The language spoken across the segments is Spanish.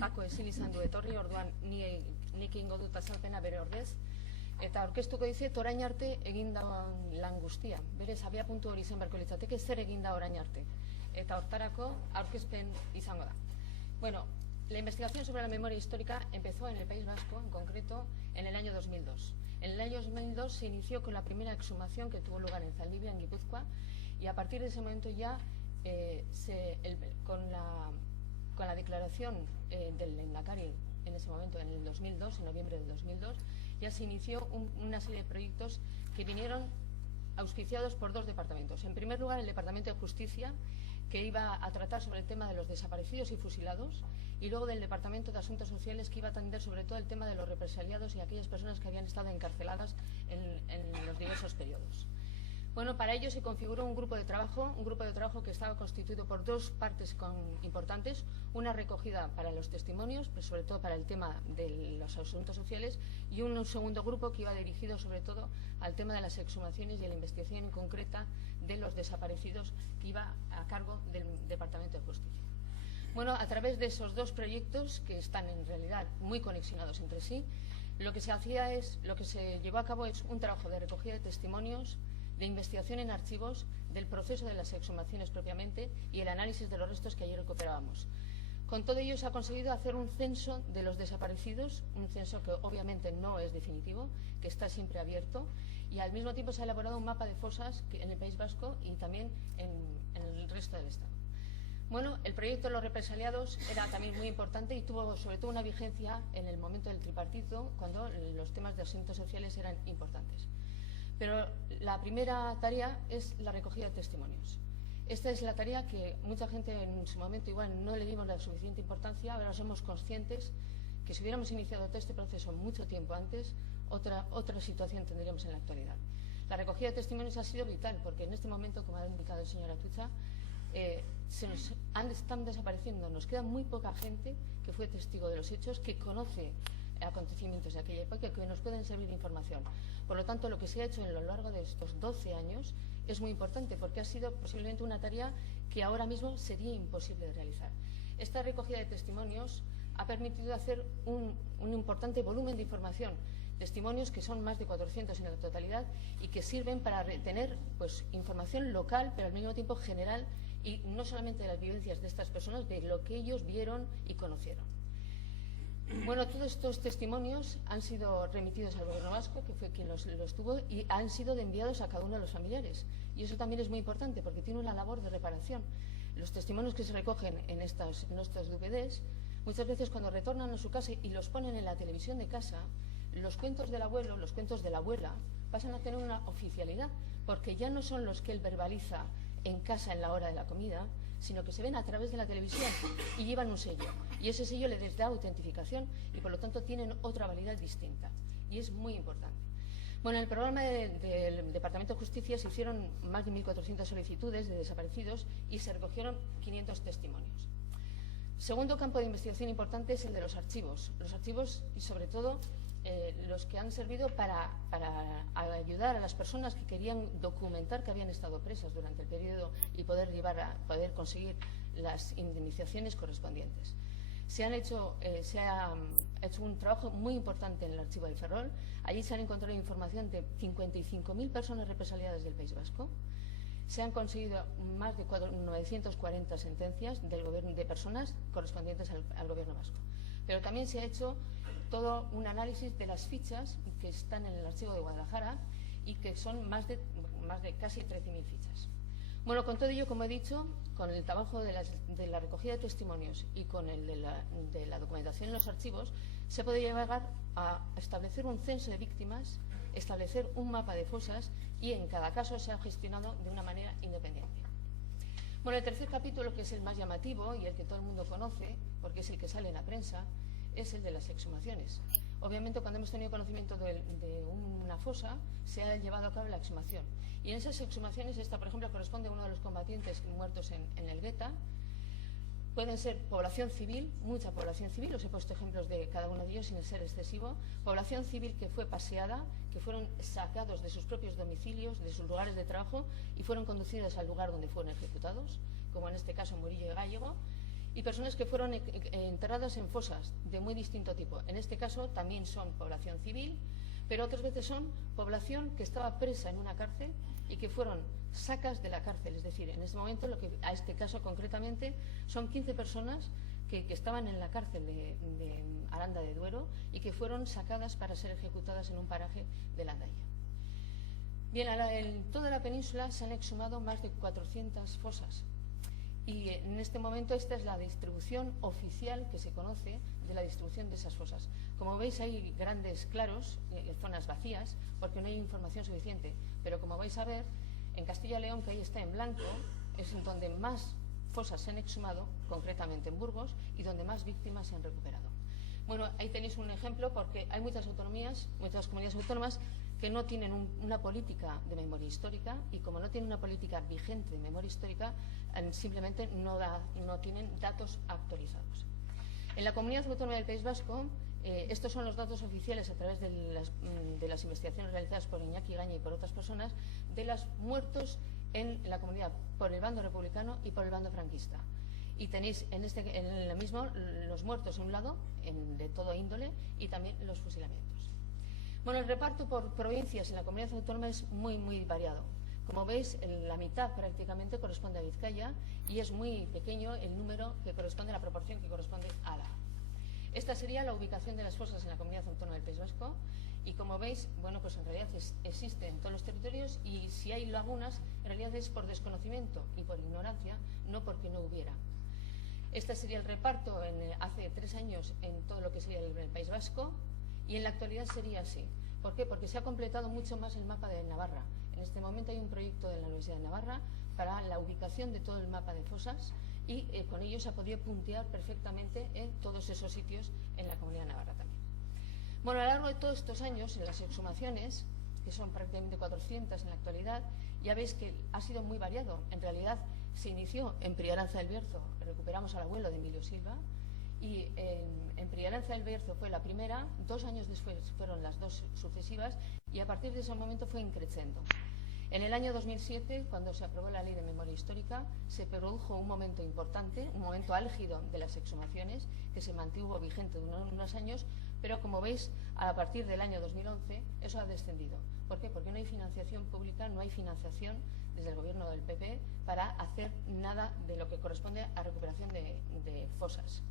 Pako ezin izan du etorri, orduan nik egingo dut azalpena bere ordez. Eta aurkeztuko dizuet orain arte eginda lan guztia. Berez, abia puntu hori izan beharko litzateke zer eginda orain arte. Eta hortarako aurkezpen izango da. Bueno, la investigación sobre la memoria histórica empezó en el País Vasco, en concreto, en el año 2002. En el año 2002 se inició con la primera exhumación que tuvo lugar en Zaldivia, en Guipúzcoa, y a partir de ese momento ya, con la declaración del Lehendakari en ese momento, en el 2002, en noviembre del 2002, ya se inició una serie de proyectos que vinieron auspiciados por dos departamentos. En primer lugar, el Departamento de Justicia, que iba a tratar sobre el tema de los desaparecidos y fusilados, y luego del Departamento de Asuntos Sociales, que iba a atender sobre todo el tema de los represaliados y aquellas personas que habían estado encarceladas en los diversos periodos. Bueno, para ello se configuró un grupo de trabajo que estaba constituido por dos partes importantes, una recogida para los testimonios, pero sobre todo para el tema de los asuntos sociales, y un segundo grupo que iba dirigido sobre todo al tema de las exhumaciones y a la investigación concreta de los desaparecidos, que iba a cargo del Departamento de Justicia. Bueno, a través de esos dos proyectos, que están en realidad muy conexionados entre sí, lo que se llevó a cabo es un trabajo de recogida de testimonios, de investigación en archivos, del proceso de las exhumaciones propiamente y el análisis de los restos que ayer recuperábamos. Con todo ello se ha conseguido hacer un censo de los desaparecidos, un censo que obviamente no es definitivo, que está siempre abierto, y al mismo tiempo se ha elaborado un mapa de fosas en el País Vasco y también en el resto del Estado. Bueno, el proyecto de los represaliados era también muy importante y tuvo sobre todo una vigencia en el momento del tripartito, cuando los temas de asuntos sociales eran importantes. Pero la primera tarea es la recogida de testimonios. Esta es la tarea que mucha gente en su momento igual no le dimos la suficiente importancia. Ahora somos conscientes que si hubiéramos iniciado todo este proceso mucho tiempo antes, otra situación tendríamos en la actualidad. La recogida de testimonios ha sido vital porque en este momento, como ha indicado el señor Atutxa, están desapareciendo. Nos queda muy poca gente que fue testigo de los hechos, que conoce acontecimientos de aquella época que nos pueden servir de información. Por lo tanto, lo que se ha hecho a lo largo de estos 12 años es muy importante porque ha sido posiblemente una tarea que ahora mismo sería imposible de realizar. Esta recogida de testimonios ha permitido hacer un importante volumen de información, testimonios que son más de 400 en la totalidad y que sirven para tener información local, pero al mismo tiempo general, y no solamente de las vivencias de estas personas, de lo que ellos vieron y conocieron. Bueno, todos estos testimonios han sido remitidos al Gobierno vasco, que fue quien los tuvo, y han sido enviados a cada uno de los familiares. Y eso también es muy importante porque tiene una labor de reparación. Los testimonios que se recogen en estos DVDs, muchas veces cuando retornan a su casa y los ponen en la televisión de casa, los cuentos del abuelo, los cuentos de la abuela, pasan a tener una oficialidad, porque ya no son los que él verbaliza en casa en la hora de la comida, sino que se ven a través de la televisión y llevan un sello. Y ese sello les da autentificación y por lo tanto tienen otra validad distinta. Y es muy importante. Bueno, en el programa del Departamento de Justicia se hicieron más de 1.400 solicitudes de desaparecidos y se recogieron 500 testimonios. Segundo campo de investigación importante es el de los archivos. Los archivos y sobre todo los que han servido para ayudar a las personas que querían documentar que habían estado presas durante el periodo y poder conseguir las indemnizaciones correspondientes. Se ha hecho un trabajo muy importante en el archivo de Ferrol. Allí se han encontrado información de 55.000 personas represaliadas del País Vasco. Se han conseguido más de 940 sentencias de personas correspondientes al Gobierno vasco. Pero también se ha hecho todo un análisis de las fichas que están en el archivo de Guadalajara y que son más de casi 13.000 fichas. Bueno, con todo ello, como he dicho, con el trabajo de la recogida de testimonios y con el de la documentación en los archivos, se puede llegar a establecer un censo de víctimas, establecer un mapa de fosas y en cada caso se ha gestionado de una manera independiente. Bueno, el tercer capítulo, que es el más llamativo y el que todo el mundo conoce, porque es el que sale en la prensa, es el de las exhumaciones. Obviamente, cuando hemos tenido conocimiento de una fosa, se ha llevado a cabo la exhumación. Y en esas exhumaciones, esta, por ejemplo, corresponde a uno de los combatientes muertos en el Gueta. Pueden ser población civil, mucha población civil, os he puesto ejemplos de cada uno de ellos sin ser excesivo. Población civil que fue paseada, que fueron sacados de sus propios domicilios, de sus lugares de trabajo y fueron conducidos al lugar donde fueron ejecutados, como en este caso Murillo y Gallego. y personas que fueron enterradas en fosas de muy distinto tipo. En este caso también son población civil, pero otras veces son población que estaba presa en una cárcel y que fueron sacas de la cárcel. Es decir, en este momento, a este caso concretamente, son 15 personas que estaban en la cárcel de Aranda de Duero y que fueron sacadas para ser ejecutadas en un paraje de Landaya. Bien, en toda la península se han exhumado más de 400 fosas y en este momento esta es la distribución oficial que se conoce de la distribución de esas fosas. Como veis, hay grandes claros, zonas vacías, porque no hay información suficiente, pero como vais a ver, en Castilla y León, que ahí está en blanco, es donde más fosas se han exhumado, concretamente en Burgos, y donde más víctimas se han recuperado. Bueno, ahí tenéis un ejemplo, porque hay muchas autonomías, muchas comunidades autónomas que no tienen una política de memoria histórica, y como no tienen una política vigente de memoria histórica, simplemente no tienen datos actualizados. En la Comunidad Autónoma del País Vasco, estos son los datos oficiales a través de las investigaciones realizadas por Iñaki Gaña y por otras personas, de los muertos en la comunidad por el bando republicano y por el bando franquista. Y tenéis en el mismo los muertos a un lado, de todo índole, y también los fusilamientos. Bueno, el reparto por provincias en la comunidad autónoma es muy, muy variado. Como veis, la mitad prácticamente corresponde a Vizcaya y es muy pequeño el número que corresponde, la proporción que corresponde a Álava. Esta sería la ubicación de las fosas en la comunidad autónoma del País Vasco. Y como veis, bueno, pues en realidad existe en todos los territorios, y si hay lagunas, en realidad es por desconocimiento y por ignorancia, no porque no hubiera. Este sería el reparto hace 3 años en todo lo que sería el País Vasco, y en la actualidad sería así. ¿Por qué? Porque se ha completado mucho más el mapa de Navarra. En este momento hay un proyecto de la Universidad de Navarra para la ubicación de todo el mapa de fosas, y con ello se ha podido puntear perfectamente en todos esos sitios en la Comunidad de Navarra también. Bueno, a lo largo de todos estos años, en las exhumaciones, que son prácticamente 400 en la actualidad, ya veis que ha sido muy variado. En realidad se inició en Priaranza del Bierzo, recuperamos al abuelo de Emilio Silva, y en Priaranza del Bierzo fue la primera, 2 años después fueron las 2 sucesivas, y a partir de ese momento fue increciendo. En el año 2007, cuando se aprobó la Ley de Memoria Histórica, se produjo un momento importante, un momento álgido de las exhumaciones, que se mantuvo vigente unos años, pero como veis, a partir del año 2011, eso ha descendido. ¿Por qué? Porque no hay financiación pública, no hay financiación desde el gobierno del PP para hacer nada de lo que corresponde a recuperación de fosas.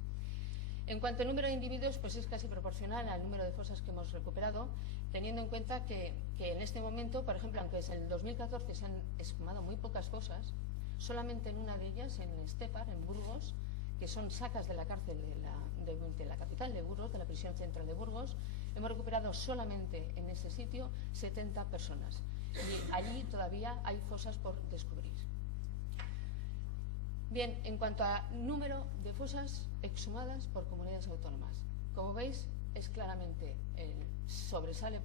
En cuanto al número de individuos, pues es casi proporcional al número de fosas que hemos recuperado, teniendo en cuenta que en este momento, por ejemplo, aunque en el 2014 se han exhumado muy pocas fosas, solamente en una de ellas, en Estepar, en Burgos, que son sacas de la cárcel de la capital de Burgos, de la prisión central de Burgos, hemos recuperado solamente en ese sitio 70 personas. Y allí todavía hay fosas por descubrir. Bien, en cuanto a número de fosas exhumadas por comunidades autónomas, como veis, es claramente, sobresale,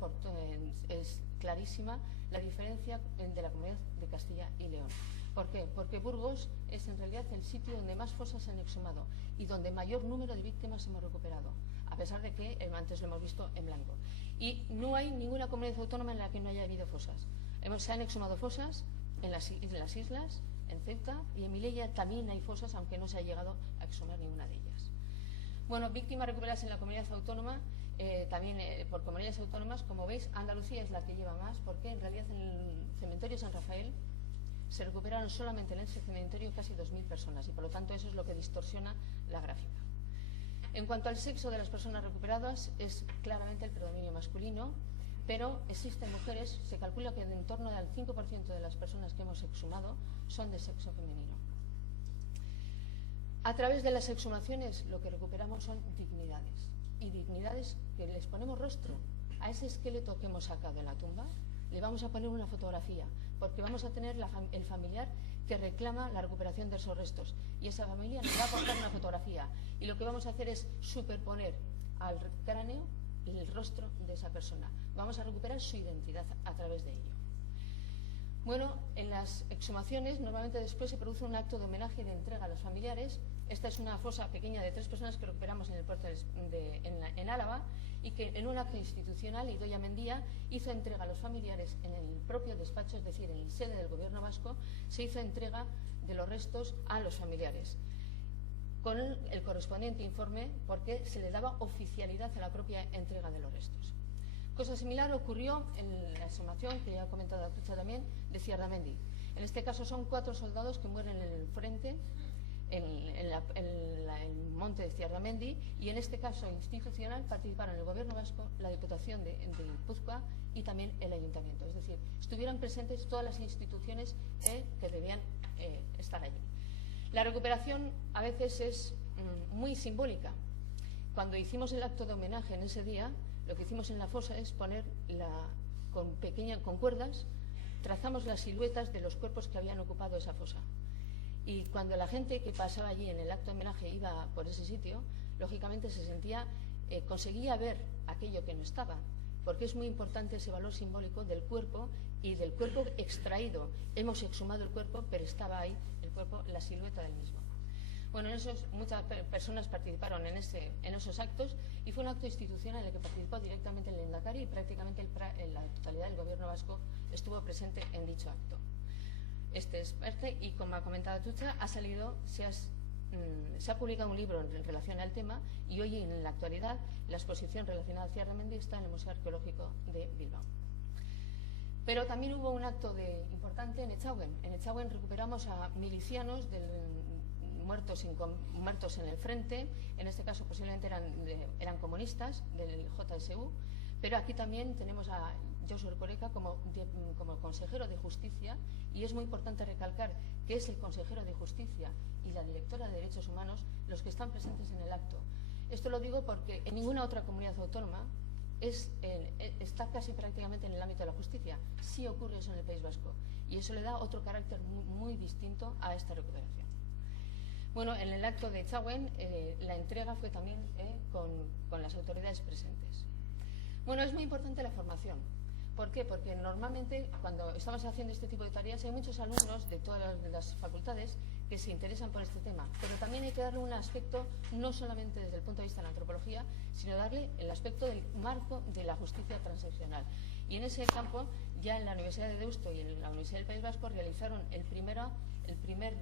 es clarísima la diferencia de la comunidad de Castilla y León. ¿Por qué? Porque Burgos es en realidad el sitio donde más fosas se han exhumado y donde mayor número de víctimas hemos recuperado, a pesar de que antes lo hemos visto en blanco. Y no hay ninguna comunidad autónoma en la que no haya habido fosas. Se han exhumado fosas en las islas, en Ceuta, y en Melilla también hay fosas, aunque no se ha llegado a exhumar ninguna de ellas. Bueno, víctimas recuperadas en la comunidad autónoma, también por comunidades autónomas, como veis, Andalucía es la que lleva más, porque en realidad en el cementerio San Rafael se recuperaron solamente en ese cementerio casi 2.000 personas, y por lo tanto eso es lo que distorsiona la gráfica. En cuanto al sexo de las personas recuperadas, es claramente el predominio masculino, pero existen mujeres, se calcula que en torno al 5% de las personas que hemos exhumado son de sexo femenino. A través de las exhumaciones lo que recuperamos son dignidades, y dignidades que les ponemos rostro a ese esqueleto que hemos sacado de la tumba. Le vamos a poner una fotografía, porque vamos a tener el familiar que reclama la recuperación de esos restos, y esa familia nos va a aportar una fotografía, y lo que vamos a hacer es superponer al cráneo el rostro de esa persona. Vamos a recuperar su identidad a través de ello. Bueno, en las exhumaciones normalmente después se produce un acto de homenaje y de entrega a los familiares. Esta es una fosa pequeña de 3 personas que recuperamos en el puerto en Álava, y que en un acto institucional Idoia Mendía hizo entrega a los familiares en el propio despacho, es decir, en la sede del gobierno vasco, se hizo entrega de los restos a los familiares. con el correspondiente informe, porque se le daba oficialidad a la propia entrega de los restos. Cosa similar ocurrió en la exhumación, que ya ha comentado Atutxa también, de Ciardamendi. En este caso son 4 soldados que mueren en el frente, en el monte de Ciardamendi, y en este caso institucional participaron el Gobierno vasco, la Diputación de Guipúzcoa y también el Ayuntamiento. Es decir, estuvieron presentes todas las instituciones que debían estar allí. La recuperación a veces es muy simbólica. Cuando hicimos el acto de homenaje en ese día, lo que hicimos en la fosa es poner con cuerdas, trazamos las siluetas de los cuerpos que habían ocupado esa fosa. Y cuando la gente que pasaba allí en el acto de homenaje iba por ese sitio, lógicamente conseguía ver aquello que no estaba, porque es muy importante ese valor simbólico del cuerpo y del cuerpo extraído. Hemos exhumado el cuerpo, pero estaba ahí el cuerpo, la silueta del mismo. Bueno, muchas personas participaron en esos actos, y fue un acto institucional en el que participó directamente el Lehendakari, y prácticamente la totalidad del Gobierno vasco estuvo presente en dicho acto. Y como ha comentado Atutxa, se ha publicado un libro en relación al tema, y hoy en la actualidad la exposición relacionada a Ciardamendi está en el Museo Arqueológico de Bilbao. Pero también hubo un acto importante en Etxauen. En Etxauen recuperamos a milicianos muertos en el frente. En este caso posiblemente eran comunistas del JSU, pero aquí también tenemos a Josu Erkoreka como consejero de Justicia, y es muy importante recalcar que es el consejero de Justicia y la directora de Derechos Humanos los que están presentes en el acto. Esto lo digo porque en ninguna otra comunidad autónoma está casi prácticamente en el ámbito de la justicia. Sí ocurre eso en el País Vasco, y eso le da otro carácter muy distinto a esta recuperación. Bueno, en el acto de Etxauen la entrega fue también con las autoridades presentes. Bueno, es muy importante la formación. ¿Por qué? Porque normalmente cuando estamos haciendo este tipo de tareas hay muchos alumnos de todas las facultades que se interesan por este tema, pero también hay que darle un aspecto no solamente desde el punto de vista de la antropología, sino darle el aspecto del marco de la justicia transaccional. Y en ese campo, ya en la Universidad de Deusto y en la Universidad del País Vasco realizaron el primer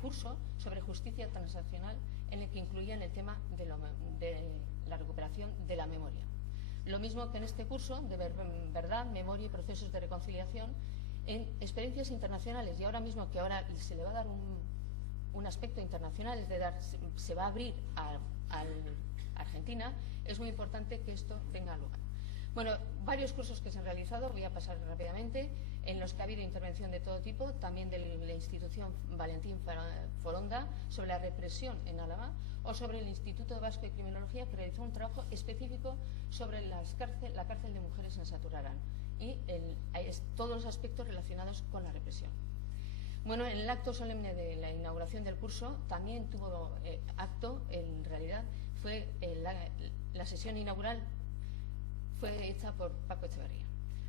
curso sobre justicia transaccional, en el que incluían el tema de la recuperación de la memoria. Lo mismo que en este curso de verdad, memoria y procesos de reconciliación en experiencias internacionales. Y ahora mismo que ahora se le va a dar un aspecto internacional, se va a abrir a Argentina, es muy importante que esto tenga lugar. Bueno, varios cursos que se han realizado, voy a pasar rápidamente, en los que ha habido intervención de todo tipo, también de la institución Valentín Foronda sobre la represión en Álava, o sobre el Instituto Vasco de Criminología, que realizó un trabajo específico sobre la cárcel de mujeres en Saturarán, y todos los aspectos relacionados con la represión. Bueno, en el acto solemne de la inauguración del curso también tuvo acto, en realidad fue la sesión inaugural fue hecha por Paco Echeverría.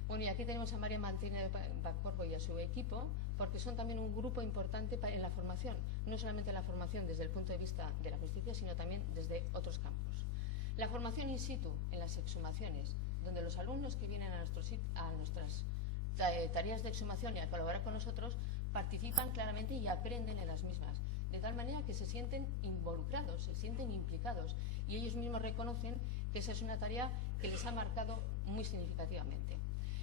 Bueno, y aquí tenemos a María Martínez Bacorbo y a su equipo, porque son también un grupo importante en la formación, no solamente la formación desde el punto de vista de la justicia, sino también desde otros campos. La formación in situ, en las exhumaciones, donde los alumnos que vienen a nuestras tareas de exhumación y a colaborar con nosotros, participan claramente y aprenden en las mismas, de tal manera que se sienten involucrados, se sienten implicados, y ellos mismos reconocen que esa es una tarea que les ha marcado muy significativamente.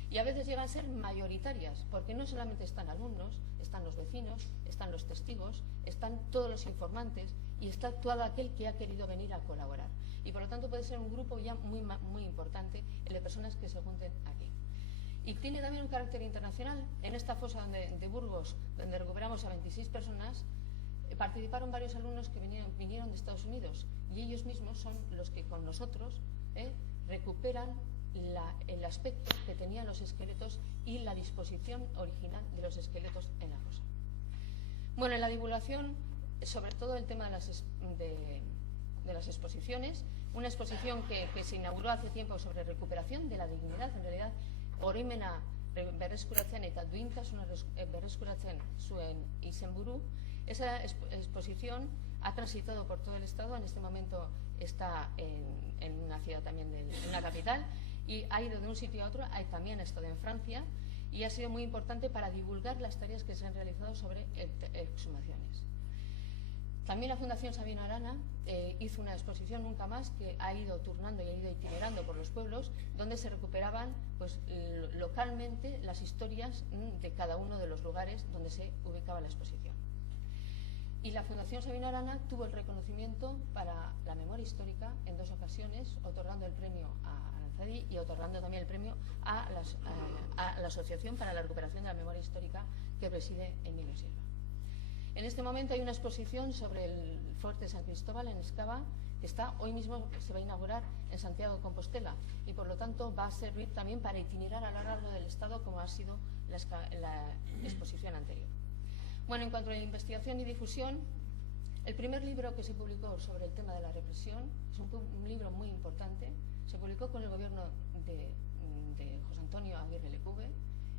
Y a veces llegan a ser mayoritarias, porque no solamente están alumnos, están los vecinos, están los testigos, están todos los informantes, y está todo aquel que ha querido venir a colaborar. Y por lo tanto puede ser un grupo ya muy importante, el de personas que se junten aquí. Y tiene también un carácter internacional. En esta fosa de Burgos, donde recuperamos a 26 personas, participaron varios alumnos que vinieron de Estados Unidos, y ellos mismos son los que con nosotros recuperan el aspecto que tenían los esqueletos y la disposición original de los esqueletos en la fosa. Bueno, en la divulgación, sobre todo el tema de las exposiciones, una exposición que se inauguró hace tiempo sobre recuperación de la dignidad, en realidad, orimena berreskuratzen eta duintasuna berreskuratzen zuen izenburu. Esa exposición ha transitado por todo el Estado, en este momento está en una ciudad también, en una capital, y ha ido de un sitio a otro, también ha estado en Francia, y ha sido muy importante para divulgar las tareas que se han realizado sobre exhumaciones. También la Fundación Sabino Arana hizo una exposición Nunca Más, que ha ido turnando y ha ido itinerando por los pueblos, donde se recuperaban pues, localmente las historias de cada uno de los lugares donde se ubicaba la exposición. Y la Fundación Sabino Arana tuvo el reconocimiento para la memoria histórica en 2 ocasiones, otorgando el premio a Aranzadi y otorgando también el premio a la Asociación para la Recuperación de la Memoria Histórica que preside Emilio Silva. En este momento hay una exposición sobre el Fuerte de San Cristóbal en Escava, que hoy mismo se va a inaugurar en Santiago de Compostela y por lo tanto va a servir también para itinerar a lo largo del Estado como ha sido la exposición anterior. Bueno, en cuanto a la investigación y difusión, el primer libro que se publicó sobre el tema de la represión es un libro muy importante. Se publicó con el gobierno de José Antonio Aguirre Lecube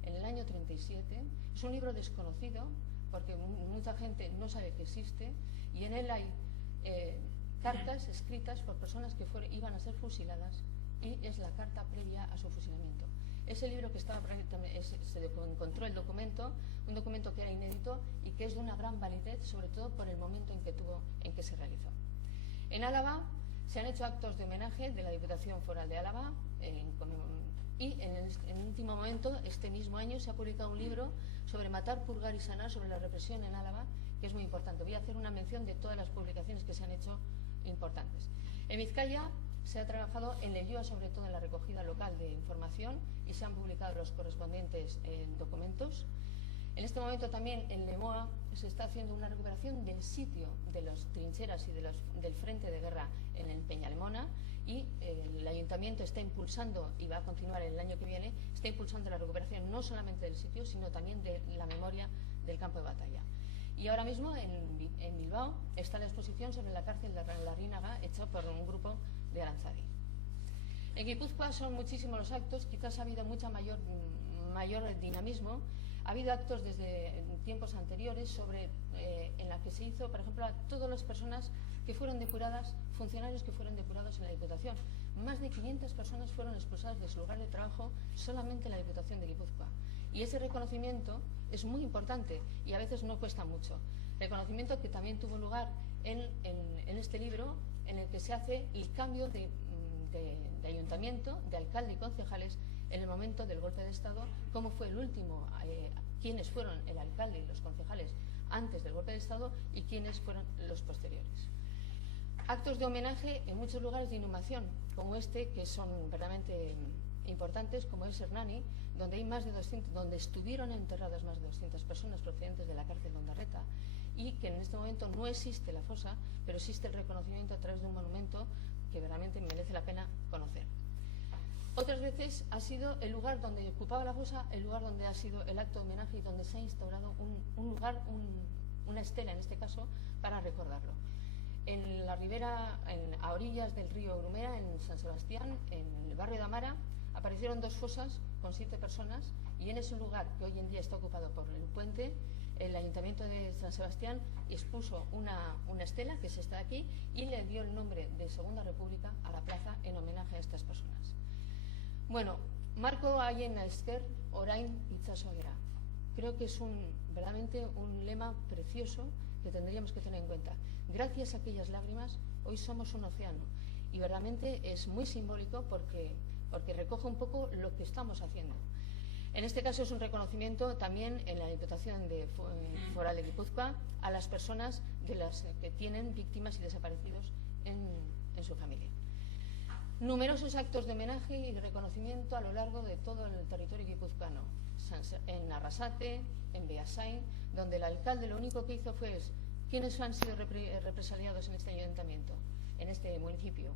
en el año 37. Es un libro desconocido porque mucha gente no sabe que existe, y en él hay cartas escritas por personas que iban a ser fusiladas, y es la carta previa a su fusilamiento. Ese libro que se encontró el documento, un documento que era inédito y que es de una gran validez, sobre todo por el momento en que se realizó. En Álava se han hecho actos de homenaje de la Diputación Foral de Álava y en el último momento, este mismo año, se ha publicado un libro sobre matar, purgar y sanar sobre la represión en Álava, que es muy importante. Voy a hacer una mención de todas las publicaciones que se han hecho importantes. En Vizcaya se ha trabajado en Leioa, sobre todo en la recogida local de información, y se han publicado los correspondientes documentos. En este momento también en Lemoa se está haciendo una recuperación del sitio de las trincheras y del frente de guerra en el Peñalemona, y el Ayuntamiento está impulsando, y va a continuar el año que viene, está impulsando la recuperación no solamente del sitio, sino también de la memoria del campo de batalla. Y ahora mismo en Bilbao está la exposición sobre la cárcel de Larrínaga, hecha por un grupo de Aranzadi. En Guipúzcoa son muchísimos los actos, quizás ha habido mucha mayor dinamismo. Ha habido actos desde tiempos anteriores en la que se hizo, por ejemplo, a todas las personas que fueron depuradas, funcionarios que fueron depurados en la Diputación. Más de 500 personas fueron expulsadas de su lugar de trabajo solamente en la Diputación de Guipúzcoa. Y ese reconocimiento es muy importante y a veces no cuesta mucho. Reconocimiento que también tuvo lugar en este libro, en el que se hace el cambio de ayuntamiento, de alcalde y concejales en el momento del golpe de Estado, cómo fue el último, quiénes fueron el alcalde y los concejales antes del golpe de Estado y quiénes fueron los posteriores. Actos de homenaje en muchos lugares de inhumación, como este, que son verdaderamente importantes, como es Hernani, donde hay más de 200, donde estuvieron enterradas más de 200 personas procedentes de la cárcel de Ondarreta, y que en este momento no existe la fosa, pero existe el reconocimiento a través de un monumento que verdaderamente merece la pena conocer. Otras veces ha sido el lugar donde ocupaba la fosa, el lugar donde ha sido el acto de homenaje y donde se ha instaurado un lugar, una estela en este caso, para recordarlo. En la ribera, a orillas del río Grumera, en San Sebastián, en el barrio de Amara, aparecieron 2 fosas con 7 personas, y en ese lugar, que hoy en día está ocupado por el puente, el Ayuntamiento de San Sebastián expuso una estela, que es esta de aquí, y le dio el nombre de Segunda República a la plaza en homenaje a estas personas. Bueno, Marco haien esker orain itsasoera. Creo que es verdaderamente un lema precioso que tendríamos que tener en cuenta. Gracias a aquellas lágrimas, hoy somos un océano. Y verdaderamente es muy simbólico porque recoge un poco lo que estamos haciendo. En este caso es un reconocimiento también en la Diputación Foral de Guipúzcoa a las personas que tienen víctimas y desaparecidos en su familia. Numerosos actos de homenaje y de reconocimiento a lo largo de todo el territorio guipuzcoano, en Arrasate, en Beasain, donde el alcalde lo único que hizo fue quiénes han sido represaliados en este ayuntamiento, en este municipio,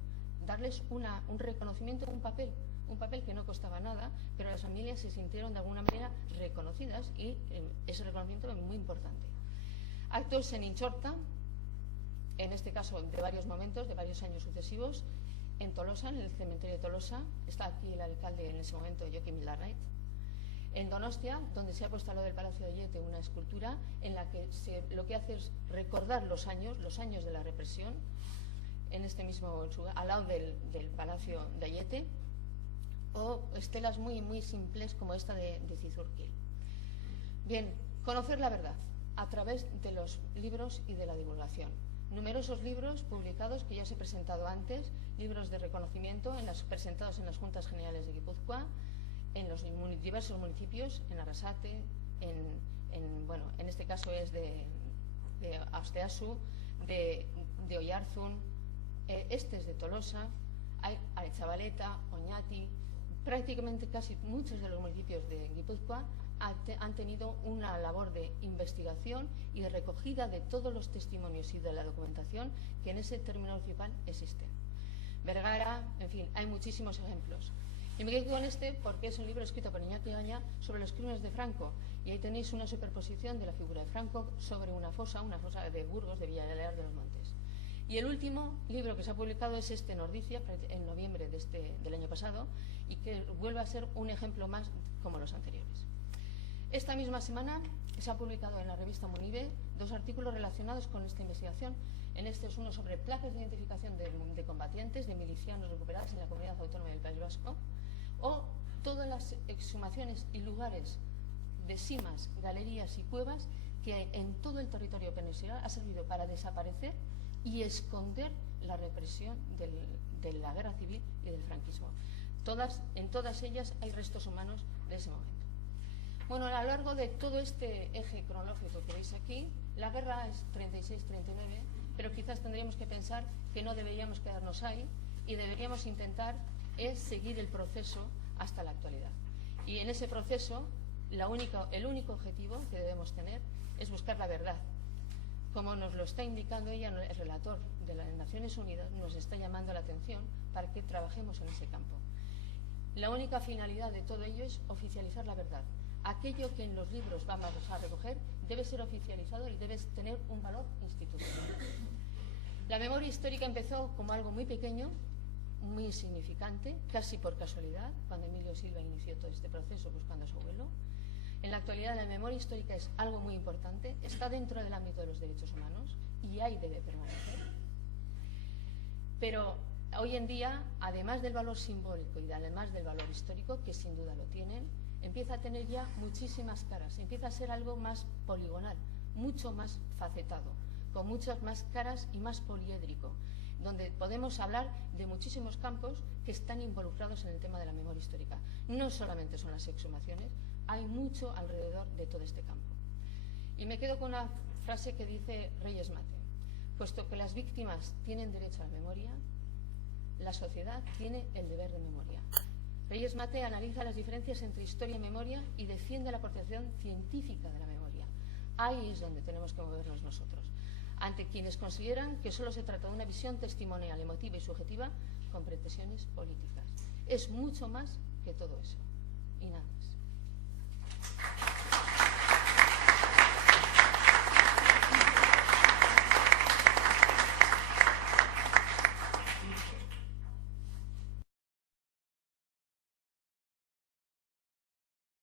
darles un reconocimiento, un papel que no costaba nada, pero las familias se sintieron de alguna manera reconocidas, y ese reconocimiento es muy importante. Actos en Inchorta, en este caso de varios momentos, de varios años sucesivos. En Tolosa, en el cementerio de Tolosa, está aquí el alcalde en ese momento, Joaquim Larrait. En Donostia, donde se ha puesto al lado del Palacio de Aiete una escultura en la que lo que hace es recordar los años de la represión, en este mismo lugar, al lado del Palacio de Aiete, o estelas muy, muy simples como esta de Cizurquil. Bien, conocer la verdad a través de los libros y de la divulgación. numerosos libros publicados que ya os he presentado antes, libros de reconocimiento presentados en las Juntas Generales de Guipúzcoa, en los diversos municipios, en Arrasate, en este caso es de Asteasu, de Oyarzun, este es de Tolosa, hay Aretxabaleta, Oñati, prácticamente casi muchos de los municipios de Guipúzcoa han tenido una labor de investigación y de recogida de todos los testimonios y de la documentación que en ese término municipal existen. Vergara, en fin, hay muchísimos ejemplos. Y me quedo con este porque es un libro escrito por Iñaki Gaña sobre los crímenes de Franco, y ahí tenéis una superposición de la figura de Franco sobre una fosa de Burgos, de Villarreal de los Montes. Y el último libro que se ha publicado es este, Nordicia, en noviembre del año pasado, y que vuelve a ser un ejemplo más como los anteriores. Esta misma semana se ha publicado en la revista Munive 2 artículos relacionados con esta investigación. En este es uno sobre placas de identificación de combatientes, de milicianos recuperados en la Comunidad Autónoma del País Vasco, o todas las exhumaciones y lugares de simas, galerías y cuevas que en todo el territorio peninsular ha servido para desaparecer y esconder la represión de la guerra civil y del franquismo. En todas ellas hay restos humanos de ese momento. Bueno, a lo largo de todo este eje cronológico que veis aquí, la guerra es 36-39, pero quizás tendríamos que pensar que no deberíamos quedarnos ahí y deberíamos intentar seguir el proceso hasta la actualidad. Y en ese proceso, el único objetivo que debemos tener es buscar la verdad. Como nos lo está indicando ella, el relator de las Naciones Unidas nos está llamando la atención para que trabajemos en ese campo. La única finalidad de todo ello es oficializar la verdad. Aquello que en los libros vamos a recoger debe ser oficializado y debe tener un valor institucional. La memoria histórica empezó como algo muy pequeño, muy insignificante, casi por casualidad, cuando Emilio Silva inició todo este proceso buscando a su abuelo. En la actualidad la memoria histórica es algo muy importante, está dentro del ámbito de los derechos humanos y ahí debe permanecer. Pero hoy en día, además del valor simbólico y además del valor histórico, que sin duda lo tienen, empieza a tener ya muchísimas caras, empieza a ser algo más poligonal, mucho más facetado, con muchas más caras y más poliédrico, donde podemos hablar de muchísimos campos que están involucrados en el tema de la memoria histórica. No solamente son las exhumaciones, hay mucho alrededor de todo este campo. Y me quedo con una frase que dice Reyes Mate: puesto que las víctimas tienen derecho a la memoria, la sociedad tiene el deber de memoria. Reyes Mate analiza las diferencias entre historia y memoria y defiende la aportación científica de la memoria. Ahí es donde tenemos que movernos nosotros, ante quienes consideran que solo se trata de una visión testimonial, emotiva y subjetiva con pretensiones políticas. Es mucho más que todo eso. Y nada.